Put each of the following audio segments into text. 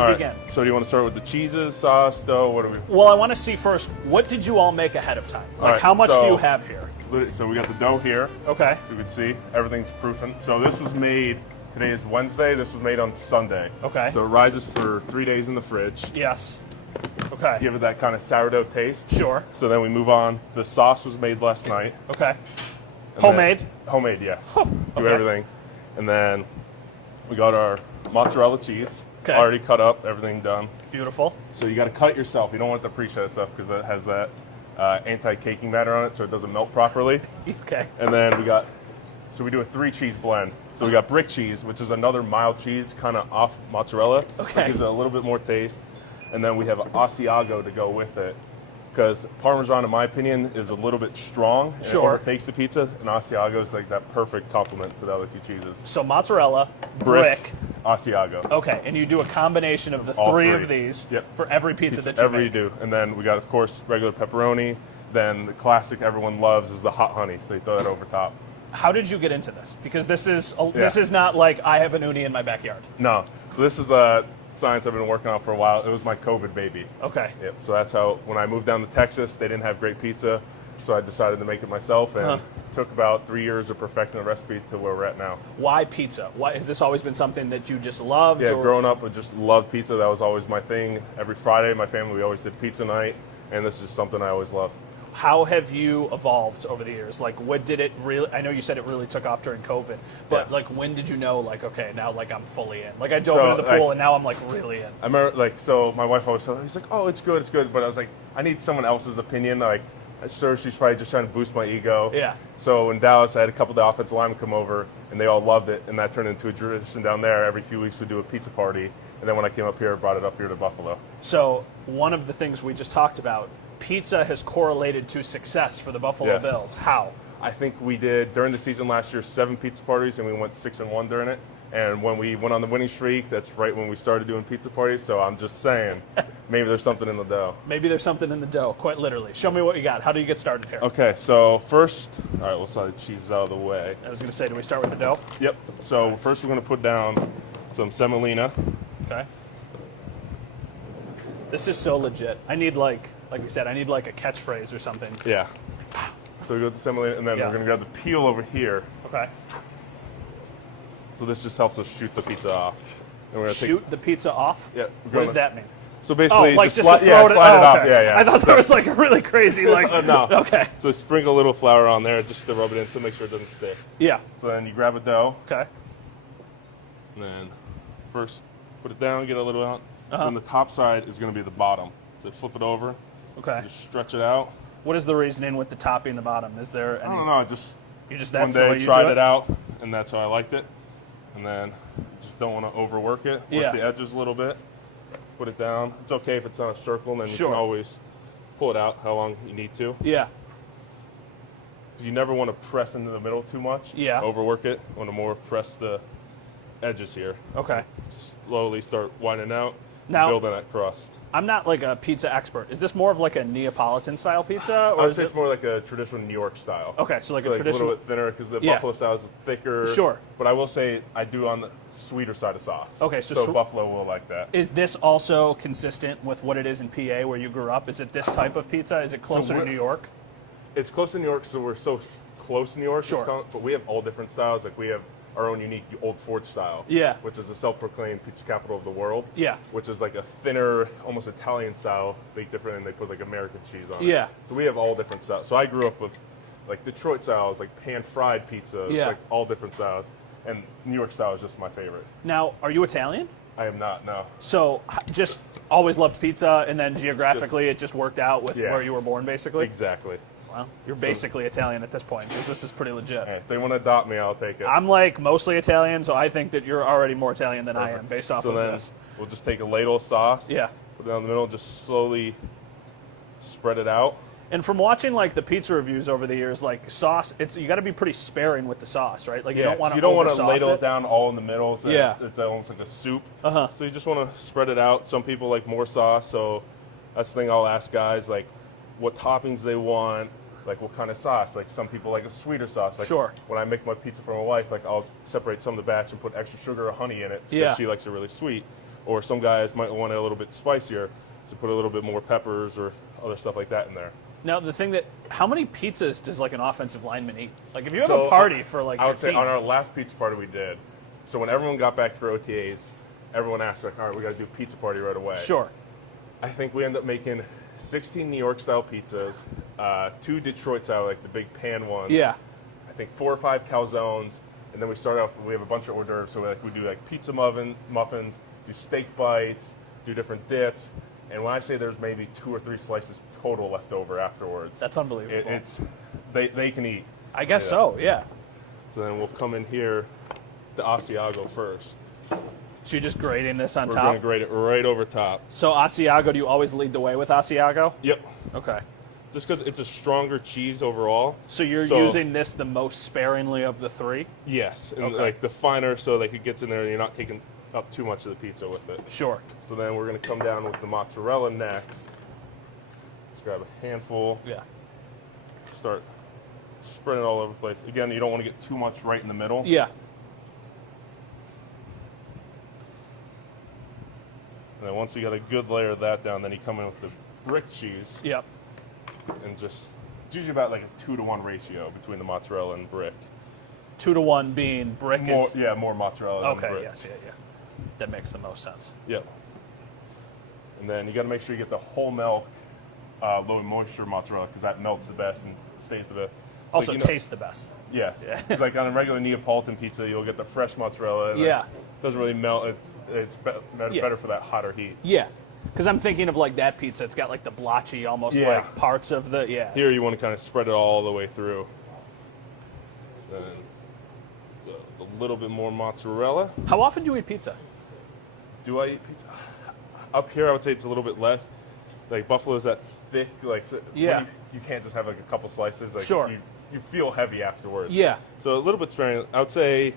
we All begin? Right. So do you want to start with the cheeses, sauce, dough? What do we? Well, I want to see first, what did you all make ahead of time? Like, right, how much so- do you have here? So we got the dough here. Okay. So you can see everything's proofing. So this was made. Today is Wednesday. This was made on Sunday. Okay. So it rises for 3 days in the fridge. Yes. Okay. Give it that kind of sourdough taste. Sure. So then we move on. The sauce was made last night. Okay. And Homemade? then- homemade, yes. Huh, Do okay. everything. And then we got our mozzarella cheese. Okay. Already cut up, everything done. Beautiful. So you got to cut it yourself. You don't want the pre-shred stuff because it has that anti-caking matter on it, so it doesn't melt properly. Okay. And then we do a 3-cheese blend. So we got brick cheese, which is another mild cheese, kind of off mozzarella. Okay. So it gives it a little bit more taste. And then we have Asiago to go with it. Because Parmesan, in my opinion, is a little bit strong. And Sure. It overtakes the pizza, and Asiago is like that perfect complement to the other 2 cheeses. So mozzarella, brick. Asiago. Okay, and you do a combination of the All three three. of these Yep. for every pizza that you Every make. do. And then we got, of course, regular pepperoni. Then the classic everyone loves is the hot honey, so you throw that over top. How did you get into this? Because this is Yeah. not like I have an uni in my backyard. No. So this is science I've been working on for a while. It was my COVID baby. Okay. Yep. So that's how, when I moved down to Texas, they didn't have great pizza. So I decided to make it myself, and it took about 3 years of perfecting the recipe to where we're at now. Why pizza? Why has this always been something that you just loved? Yeah, or- growing up, I just loved pizza. That was always my thing. Every Friday, my family, we always did pizza night, and this is just something I always loved. How have you evolved over the years? Like, what did it really? I know you said it really took off during COVID, but Yeah. like, when did you know? Like, okay, now like I'm fully in. Like, I dove So, into the pool like- and now I'm like really in. I remember, so my wife always said, he's like, oh, it's good. But I was like, I need someone else's opinion. Like, sure, she's probably just trying to boost my ego. Yeah. So in Dallas, I had a couple of the offensive linemen come over, and they all loved it, and that turned into a tradition down there. Every few weeks, we'd do a pizza party. And then when I came up here, I brought it up here to Buffalo. So one of the things we just talked about, pizza has correlated to success for the Buffalo Yes. Bills. How? I think we did, during the season last year, 7 pizza parties, and we went 6-1 during it. And when we went on the winning streak, that's right when we started doing pizza parties. So I'm just saying, maybe there's something in the dough. Maybe there's something in the dough, quite literally. Show me what you got. How do you get started here? Okay, so first, all right, we'll slide the cheese out of the way. I was going to say, do we start with the dough? Yep. So first we're going to put down some semolina. Okay. This is so legit. I need like we said, I need like a catchphrase or something. Yeah. So we got the semolina, and then Yeah. we're going to grab the peel over here. Okay. So this just helps us shoot the pizza off. And we're gonna Shoot the pizza off? Yeah, What we're does gonna- that mean? So basically, like just to slide, throw slide it up. okay. Yeah. I thought there was like a really crazy like. No. Okay. So sprinkle a little flour on there just to rub it in to make sure it doesn't stick. Yeah. So then you grab a dough, Okay. and then first put it down, get a little out. Uh-huh. Then the top side is going to be the bottom. So flip it over, Okay. just stretch it out. What is the reasoning with the topping the bottom? Is there any? I don't know, just You just one that's the way day you tried do it out, and that's how I liked it. And then just don't want to overwork it. Work Yeah. the edges a little bit. Put it down. It's okay if it's not a circle, and then Sure. you can always pull it out how long you need to. Yeah. You never want to press into the middle too much. Yeah. Overwork it. You want to more press the edges here. Okay. Just slowly start widening out. Now- building that crust. I'm not like a pizza expert. Is this more of like a Neapolitan style pizza, or I'd is say it? it's more like a traditional New York style. Okay, so like So a like a traditional. little bit thinner because the Yeah. buffalo style is thicker. Sure. But I will say I do on the sweeter side of sauce. Okay, so buffalo will like that. Is this also consistent with what it is in PA where you grew up? Is it this type of pizza? Is it closer to we're- New York? It's close to New York, so we're so close to New York. Sure. But we have all different styles. Like we have our own unique Old Forge style. Yeah. Which is the self-proclaimed pizza capital of the world. Yeah. Which is like a thinner, almost Italian style, baked different, and they put like American cheese on it. Yeah. So we have all different styles. So I grew up with like Detroit styles, like pan-fried pizzas, Yeah. like all different styles. And New York style is just my favorite. Now, are you Italian? I am not, no. So just always loved pizza, and then geographically it just worked out with Yeah. where you were born, basically? Exactly. Well, you're basically Italian at this point, because this is pretty legit. Hey, if they want to adopt me, I'll take it. I'm like mostly Italian, so I think that you're already more Italian than I am, based off so of then this. we'll just take a ladle of sauce. Yeah. Put it down the middle, just slowly spread it out. And from watching like the pizza reviews over the years, like sauce, you got to be pretty sparing with the sauce, right? Like you don't want to ladle it down all in the middle. So Yeah. it's almost like a soup. Uh-huh. So you just want to spread it out. Some people like more sauce, so that's the thing I'll ask guys, like what toppings they want, like what kind of sauce. Like some people like a sweeter sauce. Like Sure. when I make my pizza for my wife, like I'll separate some of the batch and put extra sugar or honey in it because Yeah. she likes it really sweet. or some guys might want it a little bit spicier, so put a little bit more peppers or other stuff like that in there. Now, the thing how many pizzas does like an offensive lineman eat? Like if you have a party for like I your would say team. on our last pizza party we did, so when everyone got back for OTAs, everyone asked like, all right, we got to do a pizza party right away. Sure. I think we ended up making 16 New York style pizzas, 2 Detroit style, like the big pan ones. Yeah. I think 4 or 5 calzones, and then we start off. We have a bunch of hors d'oeuvres, so we do like pizza muffins, do steak bites, do different dips, and when I say there's maybe 2 or 3 slices total left over afterwards. That's unbelievable. They can eat. I guess so. Yeah. So then we'll come in here, the Asiago first. So you're just grating this on We're top? going to grate it right over top. So Asiago, do you always lead the way with Asiago? Yep. Okay. Just because it's a stronger cheese overall. So you're using this the most sparingly of the 3? Yes, and Okay. like the finer, so like it gets in there and you're not taking up too much of the pizza with it. Sure. So then we're going to come down with the mozzarella next. Let's grab a handful. Yeah. Start spreading it all over the place. Again, you don't want to get too much right in the middle. Yeah. And then once you got a good layer of that down, then you come in with the brick cheese. Yep. And just, it's usually about like a 2-to-1 ratio between the mozzarella and brick. 2-to-1 being brick More, is... yeah, more mozzarella than brick. Okay, yes, yeah. That makes the most sense. Yep. And then you got to make sure you get the whole milk, low moisture mozzarella, because that melts the best and stays the best. So Also tastes the best. Yes. Yeah. It's like on a regular Neapolitan pizza, you'll get the fresh mozzarella. And Yeah. It doesn't really melt. It's better for that hotter heat. Yeah. Because I'm thinking of like that pizza. It's got like the blotchy, almost like parts of the, Here you want to kind of spread it all the way through. Then a little bit more mozzarella. How often do you eat pizza? Do I eat pizza? Up here, I would say it's a little bit less. Like Buffalo's that thick, like Yeah. you can't just have like a couple slices. Like Sure. You feel heavy afterwards. Yeah. So a little bit sparing. I would say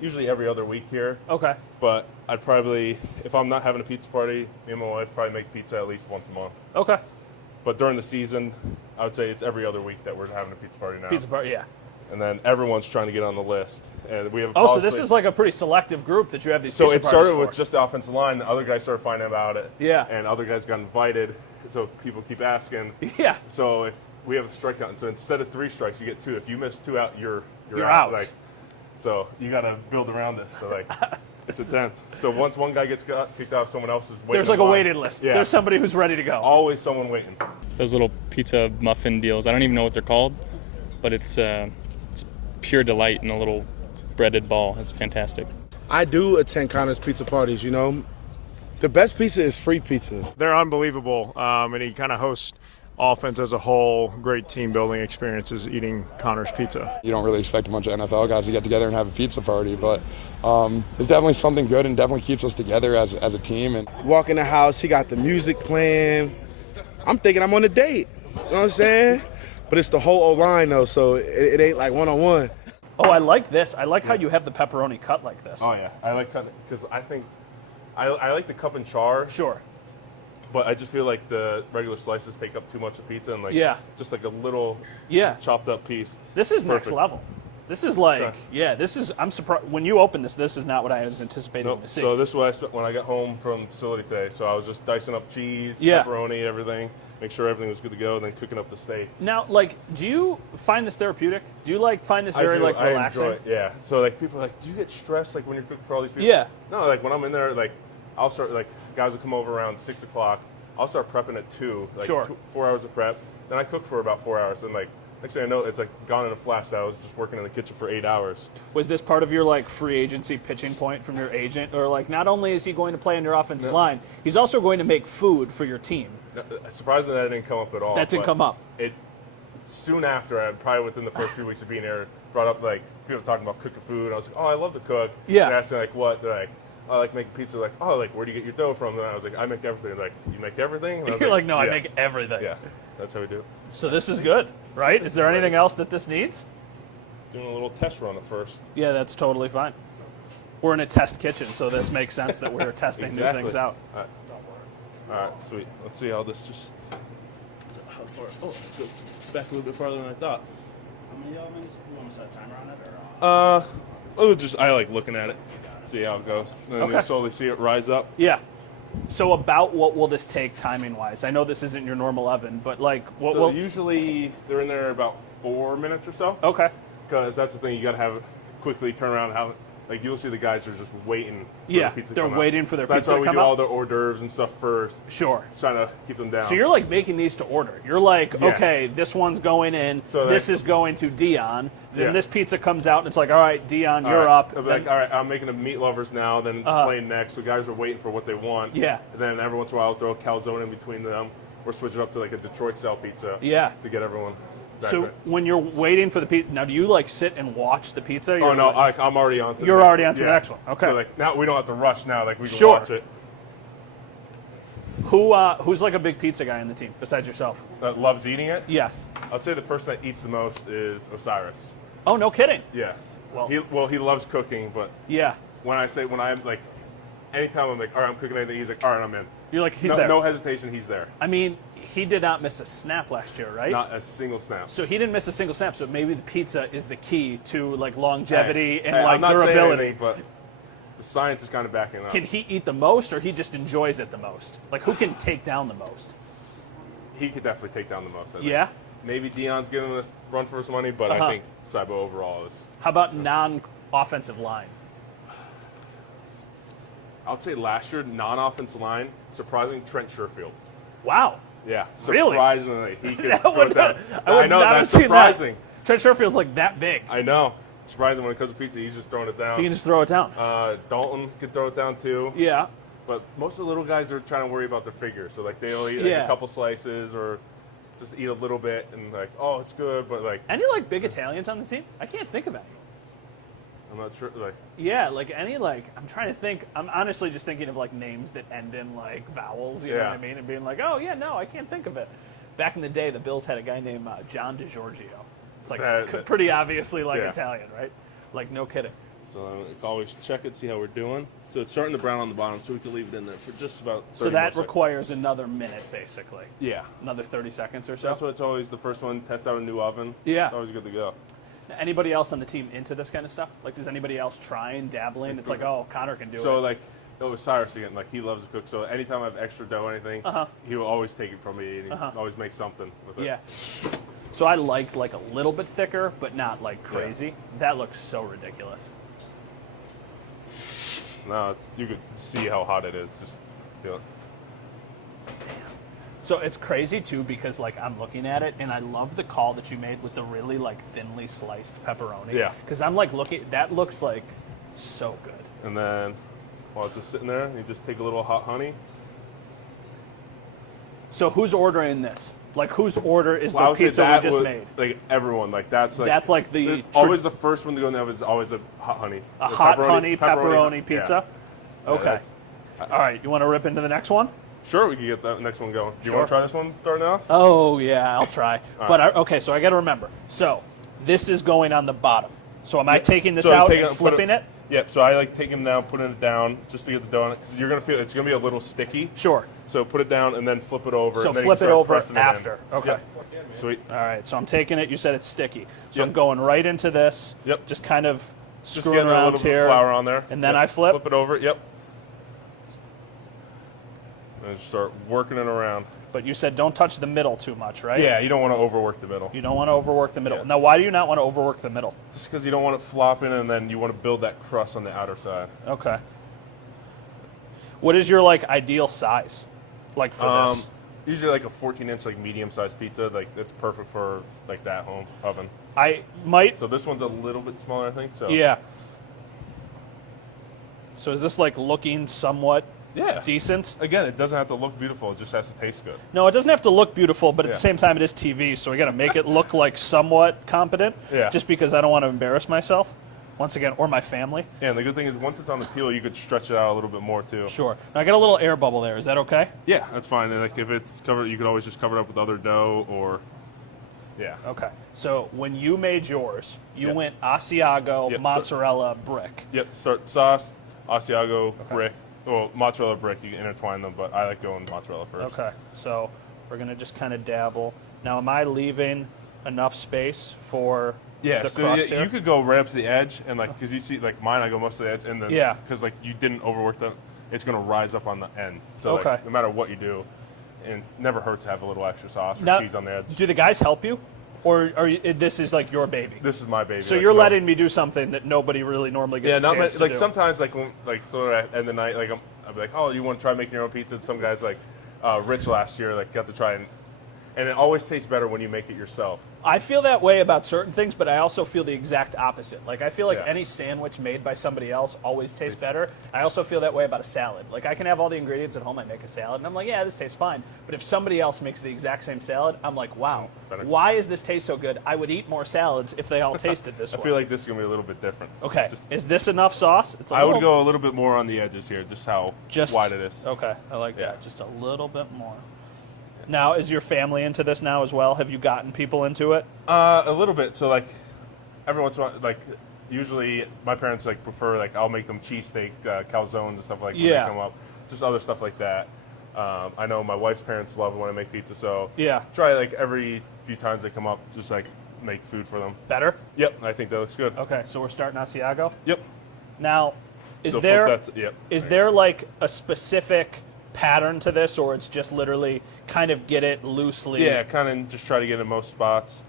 usually every other week here. Okay. But I'd probably, if I'm not having a pizza party, me and my wife probably make pizza at least once a month. Okay. But during the season, I would say it's every other week that we're having a pizza party now. Pizza party, yeah. And then everyone's trying to get on the list. And we have Oh, so this is like a pretty selective group that you have these So pizza it started parties with for. just the offensive line. The other guys started finding about it. Yeah. And other guys got invited. So people keep asking. Yeah. So if we have a strikeout, and so instead of 3 strikes, you get 2. If you miss 2 out, you're out. Like, so you got to build around this. So like, it's intense. So once one guy gets kicked off, someone else is waiting. There's like a in line. waiting list. Yeah. There's somebody who's ready to go. Always someone waiting. Those little pizza muffin deals. I don't even know what they're called, but it's pure delight in a little breaded ball. It's fantastic. I do attend Connor's pizza parties, you know. The best pizza is free pizza. They're unbelievable, and he kind of hosts offense as a whole, great team building experiences eating Connor's pizza. You don't really expect a bunch of NFL guys to get together and have a pizza party, but it's definitely something good and definitely keeps us together as a team. And Walk in the house, he got the music playing. I'm thinking I'm on a date, you know what I'm saying? But it's the whole O-line though, so it ain't like one-on-one. Oh, I like this. I like how you have the pepperoni cut like this. Oh yeah, I like cutting because I think I like the cup and char. Sure. But I just feel like the regular slices take up too much of pizza and like just like a little chopped up piece. This is next Perfect. level. This is like, Sure. this is, I'm surprised, when you open this is not what I was anticipating Nope. to see. So this is what I spent when I got home from the facility today. So I was just dicing up cheese, Yeah. pepperoni, everything, make sure everything was good to go, and then cooking up the steak. Now, like, do you find this therapeutic? Do you like find this very like I relaxing? enjoy it, yeah. So like people are like, do you get stressed like when you're cooking for all these people? Yeah. No, like when I'm in there, like I'll start like guys will come over around 6 o'clock. I'll start prepping at 2, like Sure. 4 hours of prep. Then I cook for about 4 hours, and like next thing I know, it's like gone in a flash. I was just working in the kitchen for 8 hours. Was this part of your like free agency pitching point from your agent, or like not only is he going to play on your offensive line, he's also going to make food for your team? Surprisingly, that didn't come up at all. That didn't but come up. It soon after, I probably within the first few weeks of being here, brought up like people talking about cooking food. I was like, oh, I love to cook. Yeah. And asked me like, what? They're like, I like making pizza. Like, oh, like where do you get your dough from? And I was like, I make everything. Like, you make everything? And I was You're like, no, I yeah. make everything. Yeah, that's how we do it. So this is good, right? Is there anything else that this needs? Doing a little test run at first. Yeah, that's totally fine. We're in a test kitchen, so this makes sense that we're testing new things out. All right, sweet. Let's see how this just. How far? Oh, it goes back a little bit farther than I thought. How many minutes? You want to set a timer on it, or? I like looking at it. See how it goes. And then Okay. you'll slowly see it rise up. Yeah. So about what will this take timing-wise? I know this isn't your normal oven, but like what So will... usually they're in there about 4 minutes or so. Okay. Because that's the thing, you got to have quickly turn around. How like you'll see the guys are just waiting. For Yeah, the pizza to they're come out. waiting for their So pizza to That's why come we do out? all the hors d'oeuvres and stuff first. Sure. Trying to keep them down. So you're like making these to order. You're like, Yes. okay, this one's going in, So this that- is going to Dion. Then Yeah. this pizza comes out, and it's like, all right, Dion, All you're right. up. I'll be Then- like, all right, I'm making the meat lovers now. Then playing next. The guys are waiting for what they want. Yeah. And then every once in a while, I'll throw a calzone in between them, or switch it up to like a Detroit style pizza. Yeah. To get everyone. Back So there. when you're waiting for the pizza, now do you like sit and watch the pizza? Oh You're no, like- I'm already on to the You're next already one. on to the next one. Okay. So like now we don't have to rush now. Like we can Sure. watch it. Who's like a big pizza guy in the team besides yourself? That loves eating it. Yes. I'd say the person that eats the most is Osiris. Oh, no kidding. Yes. Well- He loves cooking, but Yeah. when I'm like, anytime I'm like, all right, I'm cooking anything, he's like, all right, I'm in. You're like, he's no, there. No hesitation, he's there. I mean, he did not miss a snap last year, right? Not a single snap. So he didn't miss a single snap. So maybe the pizza is the key to like longevity and Hey, like I'm not saying durability. anything, but the science is kind of backing it up. Can he eat the most, or he just enjoys it the most? Like, who can take down the most? He could definitely take down the most. I think. Yeah. Maybe Dion's giving us run for his money, but I think Saibo overall is. How about non-offensive line? I would say last year, non-offensive line, surprising Trent Sherfield. Wow. Yeah, Really? surprisingly, he could I throw would it down. I would I know not have that's seen surprising. that. Trent Sherfield's like that big. I know. Surprising when it comes to pizza, he's just throwing it down. He can just throw it down. Dalton can throw it down too. Yeah. But most of the little guys are trying to worry about their figure, so like they'll eat like, Yeah. a couple slices or just eat a little bit and like, oh, it's good, but like Any like big Italians on the team? I can't think of any. I'm not sure. Like Yeah, like any like I'm trying to think. I'm honestly just thinking of like names that end in like vowels. You know what I Yeah. mean? And being like, oh yeah, no, I can't think of it. Back in the day, the Bills had a guy named John DiGiorgio. It's like pretty obviously like Yeah. Italian, right? Like no kidding. so, we can always check it, see how we're doing. So it's starting to brown on the bottom, so we can leave it in there for just about. 30 So more that seconds. requires another minute, basically. Yeah. Another 30 seconds or so. That's why it's always the first one. Test out a new oven. Yeah. It's always good to go. Anybody else on the team into this kind of stuff? Like, does anybody else try and dabble in? It's like, oh, Connor can do So it. like, Cyrus again, like he loves to cook. So anytime I have extra dough or anything, he will always take it from me, and he always makes something with it. Yeah. So I liked like a little bit thicker, but not like crazy. That looks so ridiculous. No, you could see how hot it is. Just feel it. So it's crazy too because like I'm looking at it and I love the call that you made with the really like thinly sliced pepperoni. Yeah. Because I'm like looking, that looks like so good. And then while it's just sitting there, you just take a little hot honey. So who's ordering this? Like whose order is Well, I the would say pizza we that just was, made? like everyone, like that's Like the always the first one to go in there is always a hot honey. A The hot honey pepperoni yeah. pizza? Yeah, Okay. that's- All right, you want to rip into the next one? Sure, we can get that next one going. Do you Sure. want to try this one starting off? Oh, yeah, I'll try. But okay, so I got to remember. So this is going on the bottom. So am I taking this So out take and put flipping it? Yep. So I like taking them down, putting it down, just to get the dough on it, because you're gonna feel it's gonna be a little sticky. Sure. So put it down and then flip it over. So and then flip you it can start over pressing it in. after. Okay. Yep. Sweet. All right, so I'm taking it. You said it's sticky. So Yep. I'm going right into this. Yep. Just kind of Just screwing getting a around little bit here. of flour on there. And then Yep. I flip. Flip it over. Yep. And just start working it around. But you said don't touch the middle too much, right? Yeah, you don't want to overwork the middle. You don't want to overwork the middle. Yeah. Now, why do you not want to overwork the middle? Just because you don't want it flopping, and then you want to build that crust on the outer side. Okay. What is your like ideal size, like for this? Usually like a 14-inch like medium-sized pizza, like it's perfect for like that home oven. I might. So this one's a little bit smaller, I think. So Yeah. So is this like looking somewhat yeah. decent? Again, it doesn't have to look beautiful; it just has to taste good. No, it doesn't have to look beautiful, but at the Yeah. same time, it is TV, so we got to make it look like somewhat competent. Yeah. Just because I don't want to embarrass myself, once again, or my family. Yeah, and the good thing is once it's on the peel, you could stretch it out a little bit more too. Sure. Now, I got a little air bubble there. Is that okay? Yeah, that's fine. And like if it's covered, you could always just cover it up with other dough or. Yeah. Okay. So when you made yours, you Yep. went Asiago, Yep, so- mozzarella, brick. Yep. Start sauce, Asiago, brick. Well, mozzarella brick. You can intertwine them, but I like going mozzarella first. Okay. So we're gonna just kind of dabble. Now, am I leaving enough space for Yeah, the so crust you here? could go right up to the edge, and like, because you see, like mine, I go most of the edge, and then Yeah. because like you didn't overwork them, it's gonna rise up on the end. So Okay. like, no matter what you do, it never hurts to have a little extra sauce or Now, cheese on the edge. do the guys help you, or this is like your baby? This is my baby. So like, you're no- letting me do something that nobody really normally gets Yeah, a not chance many, to like do. sometimes like when like so at the end of the night like I'll be like, oh, you want to try making your own pizza? And some guys like Rich last year like got to try and it always tastes better when you make it yourself. I feel that way about certain things, but I also feel the exact opposite. Like I feel like Yeah. any sandwich made by somebody else always tastes better. I also feel that way about a salad. Like I can have all the ingredients at home, I make a salad, and I'm like, yeah, this tastes fine. But if somebody else makes the exact same salad, I'm like, wow, Better. why does this taste so good? I would eat more salads if they all tasted this I way. feel like this is gonna be a little bit different. Okay, Just- is this enough sauce? It's a I would little- go a little bit more on the edges here, just how wide it is. Okay, I like Yeah. that. Just a little bit more. Now, is your family into this now as well? Have you gotten people into it? A little bit. So like every once in a while, like usually my parents like prefer like I'll make them cheesesteak calzones and stuff like when Yeah. they come up, just other stuff like that. I know my wife's parents love it when I make pizza, so Yeah. try like every few times they come up, just like make food for them. Better? Yep, I think that looks good. Okay, so we're starting Asiago. Yep. Now, is So there that's yep. is there like a specific pattern to this, or it's just literally kind of get it loosely? Yeah, kind of just try to get in most spots.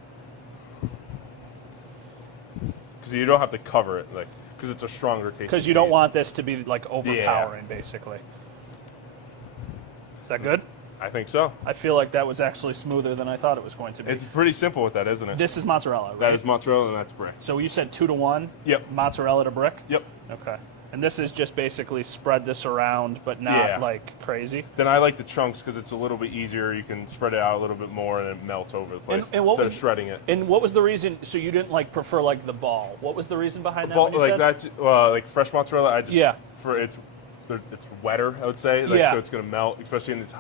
Because you don't have to cover it, like, because it's a stronger taste. Because you don't want this to be like overpowering, basically. Is that good? I think so. I feel like that was actually smoother than I thought it was going to be. It's pretty simple with that, isn't it? This is mozzarella, right? That is mozzarella and that's brick. So you said 2-to-1. Yep. Mozzarella to brick. Yep. Okay. And this is just basically spread this around, but not Yeah. like crazy. Then I like the chunks because it's a little bit easier. You can spread it out a little bit more and it melts over the place And what instead was of shredding it. And what was the reason? So you didn't like prefer like the ball? What was the reason behind that? But when you like said? that's like fresh mozzarella. I just Yeah. for it's wetter. I would say like, Yeah. so it's gonna melt, especially in this.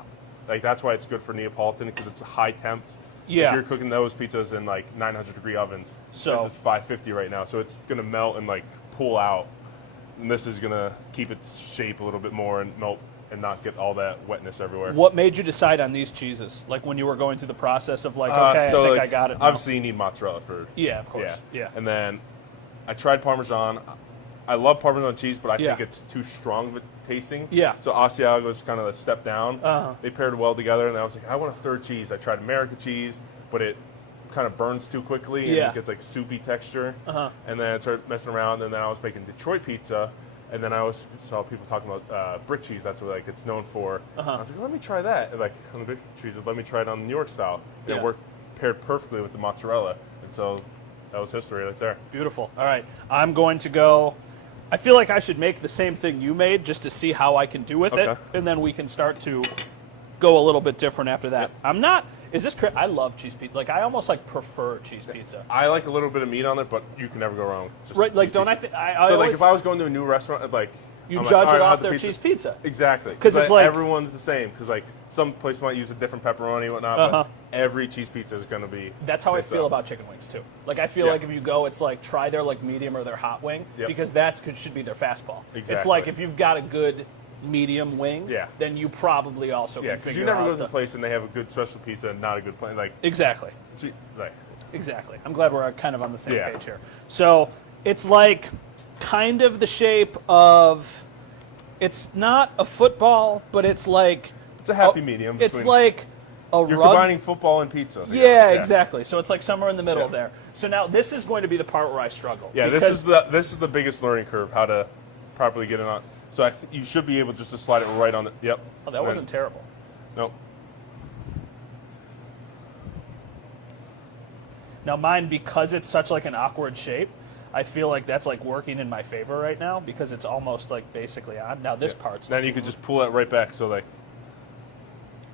Like that's why it's good for Neapolitan because it's a high temp. Yeah. If you're cooking those pizzas in like 900-degree ovens, So- this is 550 right now, so it's gonna melt and like pull out. And this is gonna keep its shape a little bit more and melt and not get all that wetness everywhere. What made you decide on these cheeses? Like when you were going through the process of like, okay, so I think like, I got it now. Obviously, you need mozzarella for. Yeah, of course. Yeah. And then I tried Parmesan. I love Parmesan cheese, but I Yeah. think it's too strong of a tasting. Yeah. So Asiago is kind of a step down. Uh-huh. They paired well together, and I was like, I want a third cheese. I tried American cheese, but it kind of burns too quickly, and Yeah. it gets like soupy texture. Uh-huh. And then I started messing around, and then I was making Detroit pizza. And then I saw people talking about brick cheese. That's what like it's known for. Uh-huh. I was like, let me try that. And, like on the brick cheese, let me try it on the New York style. And Yeah. it worked paired perfectly with the mozzarella. And so that was history right there. Beautiful. All right, I'm going to go. I feel like I should make the same thing you made just to see how I can do with it, Okay. and then we can start to go a little bit different after that. Yep. I'm not. Is this? I love cheese pizza. Like I almost like prefer cheese pizza. I like a little bit of meat on it, but you can never go wrong with just Right? Like, cheese don't I? pizza. I So like always, if I was going to a new restaurant, like you I'm like, judge all right, it I'll off have the their cheese pizza. Exactly. 'Cause it's like- everyone's the same. Because like some place might use a different pepperoni and whatnot, Uh-huh. but every cheese pizza is going to be. That's how I just feel that. about chicken wings too. Like I feel Yeah. like if you go, it's like try their like medium or their hot wing Yep. because that's should be their fastball. It's Exactly. like if you've got a good medium wing, Yeah. then you probably also Yeah, can because figure you never out go to the the place and they have a good special pizza and not a good place. Like, exactly. it's, like Exactly. I'm glad we're kind of on the same Yeah. page here. So it's like kind of the shape of. It's not a football, but it's like it's a happy medium. It's between- like a you're rug. combining football and pizza. Yeah, exactly. So it's like somewhere in the middle Yeah. there. So now this is going to be the part where I struggle. Yeah, because this is the biggest learning curve, how to properly get it on. So you should be able just to slide it right on the. Yep. Oh, that wasn't terrible. Nope. Now mine, because it's such like an awkward shape, I feel like that's like working in my favor right now because it's almost like basically on. Now this part's. Then you could just pull it right back. So like.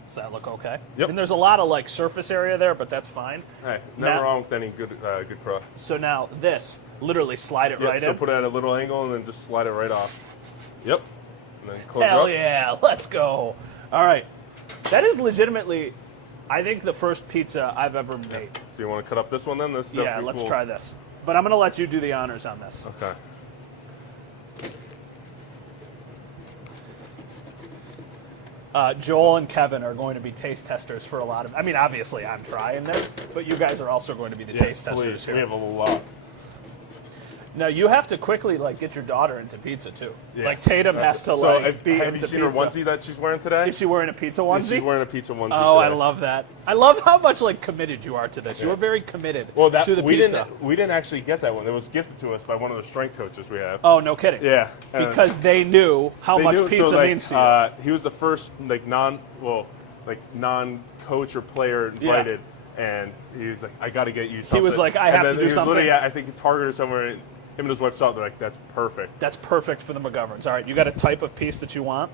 Does that look okay? Yep. And there's a lot of like surface area there, but that's fine. Hey, never Now- wrong with any good crust. So now this, literally slide it Yep, right so in. put it at a little angle and then just slide it right off. Yep. And then close it Hell up. yeah, let's go. All right. That is legitimately, I think, the first pizza I've ever made. So you want to cut up this one then? This Yeah, let's try this. But I'm going to let you do the honors on this. Okay. Joel and Kevin are going to be taste testers for a lot of. I mean, obviously, I'm trying this, but you guys are also going to be the taste testers here. We have a lot. Now you have to quickly get your daughter into pizza too. Yes. Like Tatum has to be have into you seen pizza. her onesie that she's wearing today? Is she wearing a pizza onesie? She's wearing a pizza onesie. Oh, today. I love that. I love how much committed you are to this. You are very committed to the pizza. We didn't actually get that one. It was gifted to us by one of the strength coaches we have. Oh, no kidding. Yeah. Because they knew how much pizza means to you. He was the first non-coach or player invited, and he was like, "I got to get you something." He was like, "I have to do something." Literally, I think at Target or somewhere. Him and his wife saw it. They're like, "That's perfect." That's perfect for the McGoverns. All right, you got a type of piece that you want?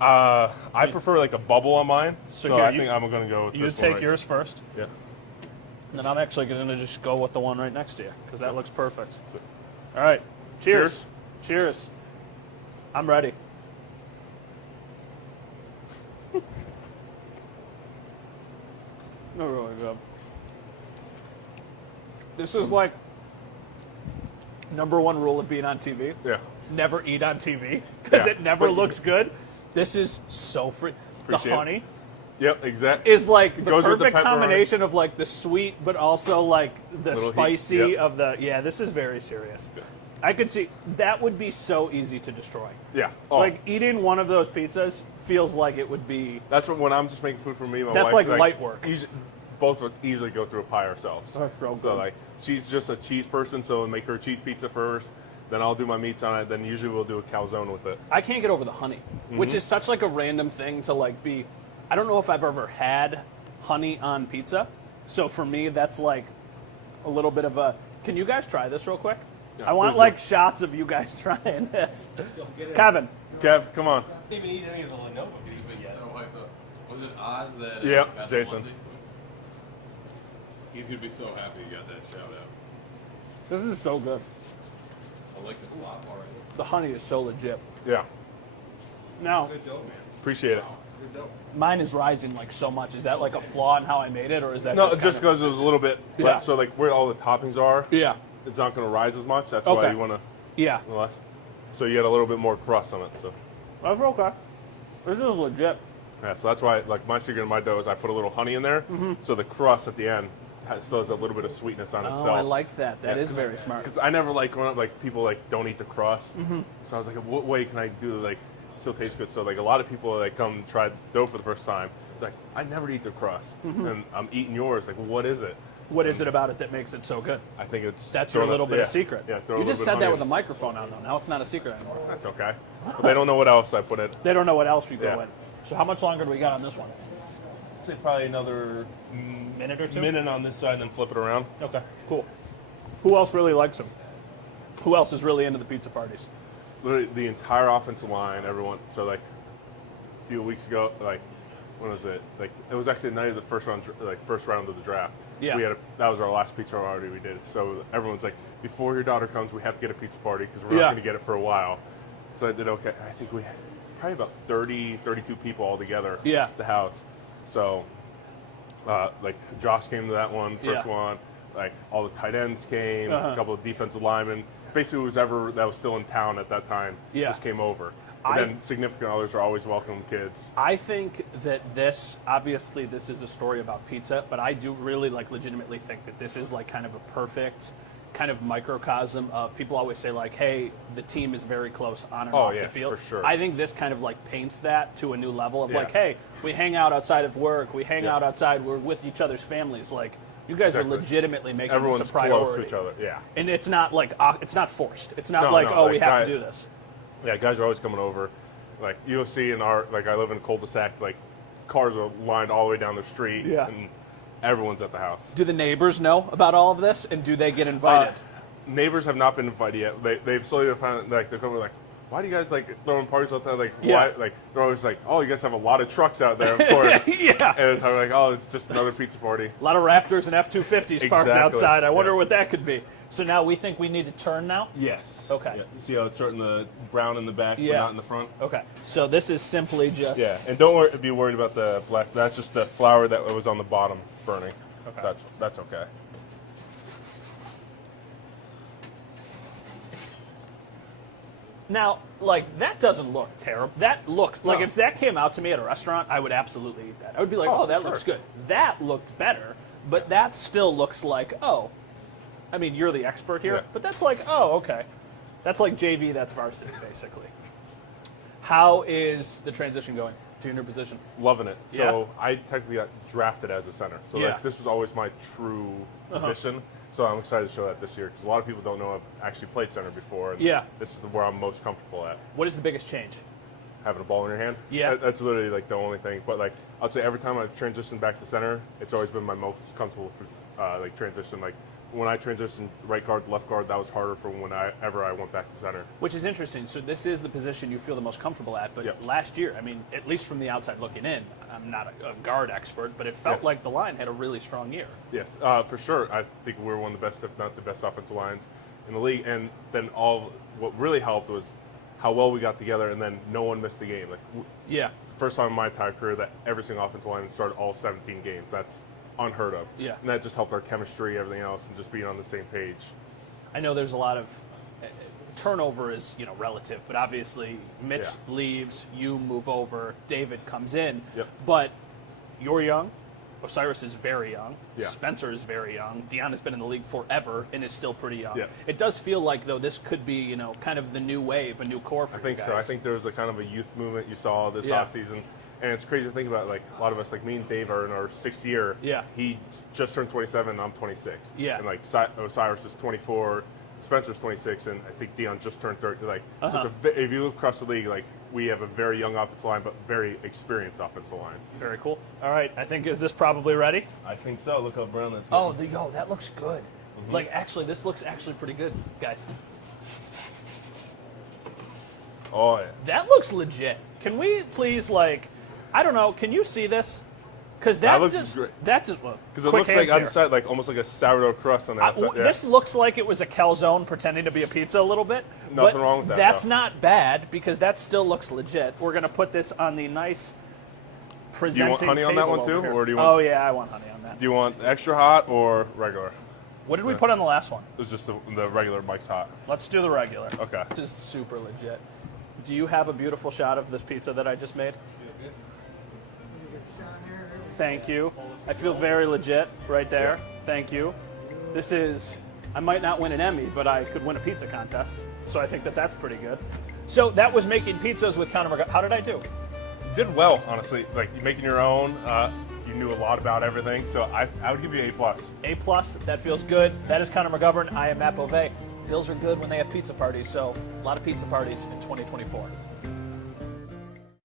I prefer a bubble on mine, so here, I think I'm going to go with You this take one. yours first. Yeah. And then I'm actually going to just go with the one right next to you because that looks perfect. All right, cheers. Cheers. I'm ready. They're really good. This is number one rule of being on TV. Yeah. Never eat on TV because it never looks good. This is so free. The Appreciate it. honey Yep, exactly. is the Goes with the perfect pepperoni. combination of the sweet but also the Little heat, spicy yep. of the. Yeah, this is very serious. I could see that would be so easy to destroy. Yeah. Oh. Eating one of those pizzas feels like it would be. That's when I'm just making food for me. My That's wife, light work. Both of us easily go through a pie ourselves. That's so good. She's just a cheese person, so we'll make her a cheese pizza first. Then I'll do my meats on it. Then usually we'll do a calzone with it. I can't get over the honey, which is such a random thing to be. I don't know if I've ever had honey on pizza, so for me that's a little bit of a. Can you guys try this real quick? Yeah, I want please do. shots of you guys trying this. Kevin. Kev, come on. Didn't even eat any of the Lenovo pizza yet. So hyped up. Was it Oz that? Yeah, got the Jason. onesie? He's gonna be so happy you got that shout out. This is so good. I like this a lot already. The honey is so legit. Yeah. Now, Good dough, man. Appreciate it. Good dough. mine is rising so much. Is that a flaw in how I made it, or is that No, just just because it was a little bit. Yeah. So where all the toppings are, Yeah. it's not going to rise as much. That's Okay. why you want to Yeah. less. So you get a little bit more crust on it. So That's okay. This is legit. yeah. So that's why my secret in my dough is I put a little honey in there, so the crust at the end still has a little bit of sweetness on itself. Oh, I like that. That Yeah, is very smart. Because I never growing up people don't eat the crust. So I was like, what way can I do still taste good? So a lot of people come try dough for the first time. Like I never eat the crust, and I'm eating yours. What is it? What is it about it that makes it so good? I think it's That's your little bit of secret. Yeah, throw a you little just bit said of that honey with a in. microphone on, though. Now it's not a secret anymore. That's okay. But they don't know what else I put in. They don't know what else you go Yeah. in. So how much longer do we got on this one? I'd say probably another Minute or two? minute on this side, and then flip it around. Okay, cool. Who else really likes them? Who else is really into the pizza parties? Literally the entire offensive line, everyone. So a few weeks ago, when was it? It was actually the night of the first round of the draft. Yeah. That was our last pizza party we did. So everyone's like, before your daughter comes, we have to get a pizza party because we're not Yeah. going to get it for a while. So I did okay. I think we had probably about 32 people all together Yeah. at the house. So Josh came to that one, first Yeah. one. All the tight ends came, Uh-huh. a couple of defensive linemen. Basically, whoever that was still in town at that time just came over. But then significant others are always welcome kids. I think that obviously this is a story about pizza, but I do really legitimately think that this is kind of a perfect kind of microcosm of people always say hey, the team is very close on and off the field. For sure. I think this kind of paints that to a new level of Yeah. hey, we hang out outside of work, we hang Yeah. out outside, we're with each other's families. You guys Exactly. are legitimately making Everyone's this a priority. close to each other. Yeah. And it's not it's not forced. It's not No, we have to do this. Yeah, guys are always coming over. You'll see in our I live in a cul-de-sac. Cars are lined all the way down the street. Yeah. And everyone's at the house. Do the neighbors know about all of this, and do they get invited? Neighbors have not been invited yet. They've slowly found they're coming why do you guys throwing parties all the time? Yeah. Why? They're always oh, you guys have a lot of trucks out there, of course. Yeah. And I'm oh, it's just another pizza party. A lot of Raptors and F-250s parked Exactly. outside. I wonder Yeah. what that could be. So now we think we need to turn now? Yes. Okay. Yeah. You see how it's starting the brown in the back, Yeah. but not in the front? Okay. So this is simply just... Yeah, and don't be worried about the black. That's just the flour that was on the bottom burning. Okay. That's okay. Now, like, that doesn't look terrible. That looks like if that came out to me at a restaurant, I would absolutely eat that. I would be like, oh, that looks good. That looked better, but that still looks like, oh, I mean, you're the expert here, but that's like, oh, okay. That's like JV, that's varsity, basically. How is the transition going to your new position? Loving it. So I technically got drafted as a center. So like, this was always my true position. So I'm excited to show that this year because a lot of people don't know I've actually played center before. And this is where I'm most comfortable at. What is the biggest change? Having a ball in your hand. Yeah. That's literally like the only thing. But like I'd say every time I've transitioned back to center, it's always been my most comfortable like transition. Like when I transitioned right guard, left guard, that was harder for whenever I went back to center. Which is interesting. So this is the position you feel the most comfortable at. But last year, I mean, at least from the outside looking in, I'm not a guard expert, but it felt like the line had a really strong year. Yes, for sure. I think we're one of the best, if not the best, offensive lines in the league. And then what really helped was how well we got together, and then no one missed the game. Like, first time in my entire career that every single offensive lineman started all 17 games. That's unheard of. Yeah. And that just helped our chemistry, everything else, and just being on the same page. I know there's a lot of turnover is, relative, but obviously Mitch leaves, you move over, David comes in. But you're young. Osiris is very young. Spencer is very young. Dion has been in the league forever and is still pretty young. It does feel like, though, this could be, kind of the new wave, a new core for you guys. I think so. I think there was a kind of a youth movement you saw this offseason. And it's crazy to think about, like, a lot of us, like me and Dave are in our 6th year. He just turned 27, and I'm 26. And, like, Osiris is 24, Spencer's 26, and I think Dion just turned 30. Like, so if you look across the league, like, we have a very young offensive line, but very experienced offensive line. Very cool. All right, I think, is this probably ready? I think so. Look how brown that's getting. Oh, that looks good. Like, actually, this looks actually pretty good, guys. Oh, yeah. That looks legit. Can we please, like, I don't know, can you see this? Because that looks great. Because it looks like on the side, like almost like a sourdough crust on the outside. This looks like it was a calzone pretending to be a pizza a little bit. Nothing wrong with that. That's not bad because that still looks legit. We're gonna put this on the nice presenting table. Do you want honey on that one too, or do you want? Oh yeah, I want honey on that. Do you want extra hot or regular? What did we put on the last one? It was just the regular Mike's hot. Let's do the regular. Okay. This is super legit. Do you have a beautiful shot of this pizza that I just made? Thank you. I feel very legit right there. Thank you. This is, I might not win an Emmy, but I could win a pizza contest. So I think that that's pretty good. So that was making pizzas with Connor McGovern. How did I do? You did well, honestly. Like, you're making your own. You knew a lot about everything. So I would give you A+. A+, that feels good. That is Connor McGovern. I am Matt Beauvais. Bills are good when they have pizza parties, so a lot of pizza parties in 2024.